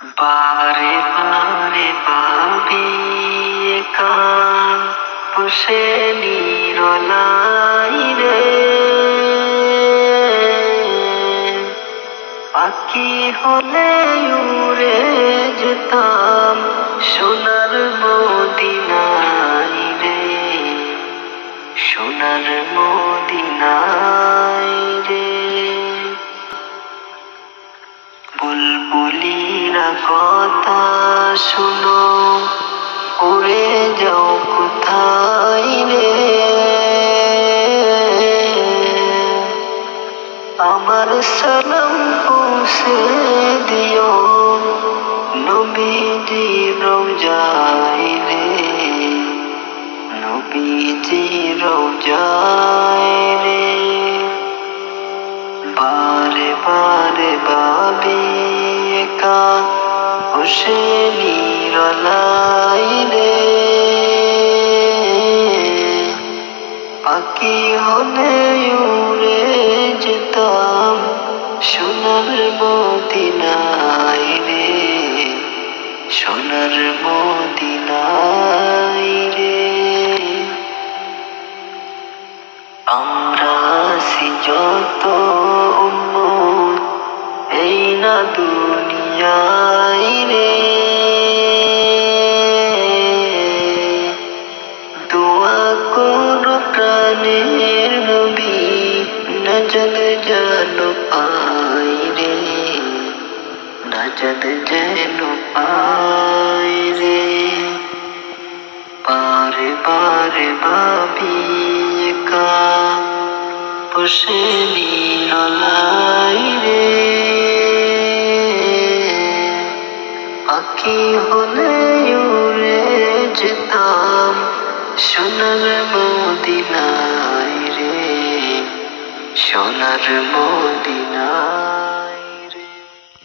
বারে বারে ভাবি একা বসে নিরলাই রে, পাখি হলে উড়ে যেতাম সোনার মদিনায় রে, সোনার মদিনায় রে। বুলবুলিরা কথা শুনো, উড়ে যাও কোথায় রে, আমার সালাম পৌঁছে দিও নবীজি রওজায় রে, নবীজি রওজায় রে। বারে বারে ভাবি একা বসে নিরলাই রে, পাখি হলে উড়ে যেতাম সোনার মদিনায় রে, সোনার মদিনায় রে। আমরা আছি যত উম্মত এই না দুনিয়ায় রে, দোয়া করো প্রাণের নবী নাজাত যেন পাই রে, নাজাত যেন পাই রে। বারে বারে ভাবি একা বসে নিরলাই রে, পাখি হলে উড়ে যেতাম সোনার মদিনায় রে, সোনার মদিনায়।